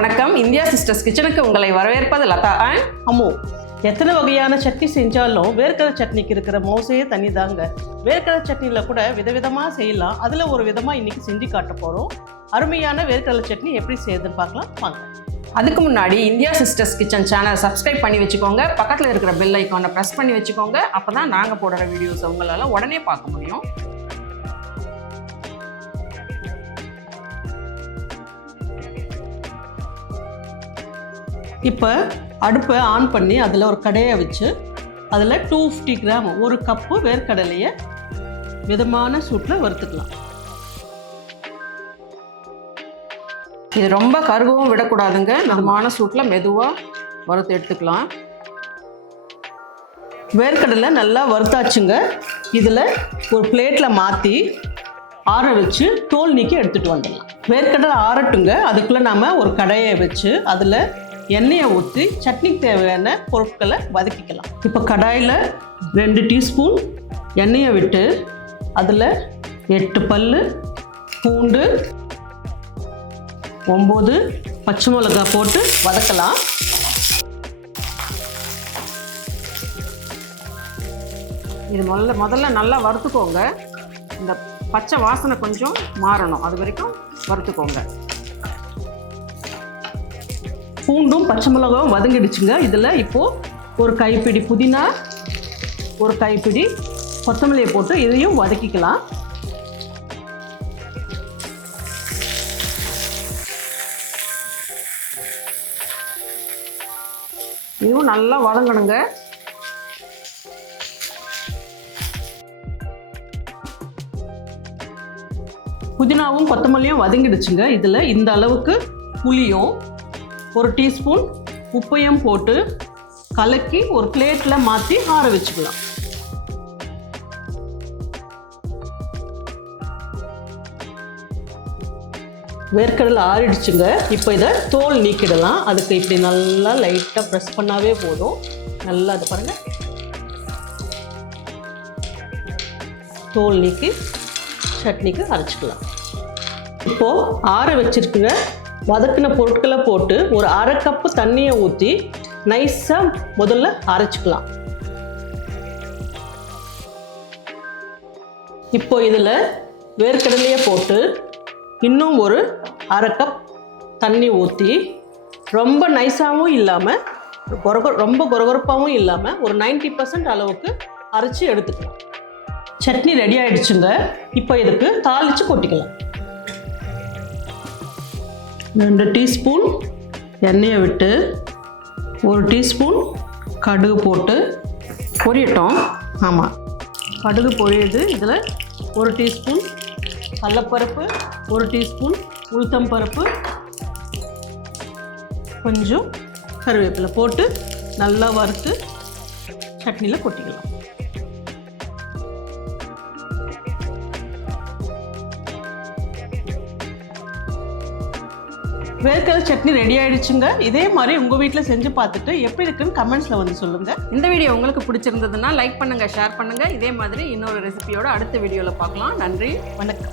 வணக்கம். India sisters கிச்சனுக்கு உங்களை வரவேற்பது லதா அண்ட் அம்மு. எத்தனை வகையான சட்னி செஞ்சாலும் வேர்க்கடலை சட்னிக்கு இருக்கிற மோசையே தனி தாங்க. வேர்க்கடலை சட்னியில் கூட விதவிதமாக செய்யலாம். அதில் ஒரு விதமாக இன்றைக்கி செஞ்சு காட்ட போகிறோம். அருமையான வேர்க்கடலை சட்னி எப்படி செய்யுதுன்னு பார்க்கலாம் வாங்க. அதுக்கு முன்னாடி India sisters kitchen channel subscribe பண்ணி வச்சுக்கோங்க. பக்கத்தில் இருக்கிற பெல் ஐக்கானை ப்ரெஸ் பண்ணி வச்சுக்கோங்க. அப்போ தான் நாங்கள் போடுற வீடியோஸ் உங்களால் உடனே பார்க்க முடியும். இப்போ அடுப்பை ஆன் பண்ணி அதில் ஒரு கடையை வச்சு அதில் 250 கிராம் ஒரு கப்பு வேர்க்கடலையை மிதமான சூட்டில் வறுத்துக்கலாம். இது ரொம்ப கருகவும் விடக்கூடாதுங்க. மிதமான சூட்டில் மெதுவாக வறுத்து எடுத்துக்கலாம். வேர்க்கடலை நல்லா வறுத்தாச்சுங்க. இதில் ஒரு பிளேட்டில் மாற்றி ஆற வச்சு தோல் நீக்கி எடுத்துகிட்டு வந்துடலாம். வேர்க்கடலை ஆறட்டுங்க. அதுக்குள்ளே நாம் ஒரு கடையை வச்சு அதில் எண்ணெயை ஊற்றி சட்னிக்கு தேவையான பொருட்களை வதக்கிக்கலாம். இப்போ கடாயில் 2 டீஸ்பூன் எண்ணெயை விட்டு அதில் 8 பல்லு பூண்டு, 9 பச்சை மிளகாய் போட்டு வதக்கலாம். இது முதல்ல நல்லா வறுத்துக்கோங்க. இந்த பச்சை வாசனை கொஞ்சம் மாறணும், அது வரைக்கும் வறுத்துக்கோங்க. பூண்டும் பச்சை மிளகாவும் வதங்கிடுச்சுங்க. இதில் இப்போது ஒரு கைப்பிடி புதினா, ஒரு கைப்பிடி கொத்தமல்லியை போட்டு இதையும் வதக்கிக்கலாம். இதுவும் நல்லா வதங்கணுங்க. புதினாவும் கொத்தமல்லியும் வதங்கிடுச்சுங்க. இதில் இந்த அளவுக்கு புளியும் 1 டீஸ்பூன் உப்பையும் போட்டு கலக்கி ஒரு பிளேட்டில் மாற்றி ஆற வச்சுக்கலாம். வேர்க்கடலை ஆறிடுச்சுங்க. இப்போ இதை தோல் நீக்கிடலாம். அதுக்கு இப்படி நல்லா லைட்டாக ப்ரெஸ் பண்ணாவே போதும். நல்லா அது பாருங்கள், தோல் நீக்கி சட்னிக்கு அரைச்சிக்கலாம். இப்போது ஆற வச்சிருக்கிற வதக்கின பொருட்களை போட்டு ஒரு 1/2 கப்பு தண்ணியை ஊற்றி நைஸாக முதல்ல அரைச்சிக்கலாம். இப்போ இதில் வேர்க்கடலையை போட்டு இன்னும் ஒரு 1/2 கப் தண்ணி ஊற்றி ரொம்ப நைஸாகவும் இல்லாமல் ரொம்ப கொரகொரப்பாகவும் இல்லாமல் ஒரு 90% அளவுக்கு அரைச்சி எடுத்துக்கலாம். சட்னி ரெடி ஆகிடுச்சுங்க. இப்போ இதுக்கு தாளித்து கொட்டிக்கலாம். 2 டீஸ்பூன் எண்ணெயை விட்டு 1 டீஸ்பூன் கடுகு போட்டு பொரியட்டும். ஆமாம், கடுகு பொரியுது. இதில் 1 டீஸ்பூன் கடலைப்பருப்பு, 1 டீஸ்பூன் உளுத்தம்பருப்பு, கொஞ்சம் கருவேப்பிலை போட்டு நல்லா வறுத்து சட்னியில் கொட்டிக்கலாம். வேர்க்கடலை சட்னி ரெடி ஆகிடுச்சுங்க. இதே மாதிரி உங்கள் வீட்டில் செஞ்சு பார்த்துட்டு எப்படி இருக்குன்னு கமெண்ட்ஸில் வந்து சொல்லுங்கள். இந்த வீடியோ உங்களுக்கு பிடிச்சிருந்ததுன்னா லைக் பண்ணுங்கள், ஷேர் பண்ணுங்கள். இதே மாதிரி இன்னொரு ரெசிபியோட அடுத்த வீடியோவில் பார்க்கலாம். நன்றி, வணக்கம்.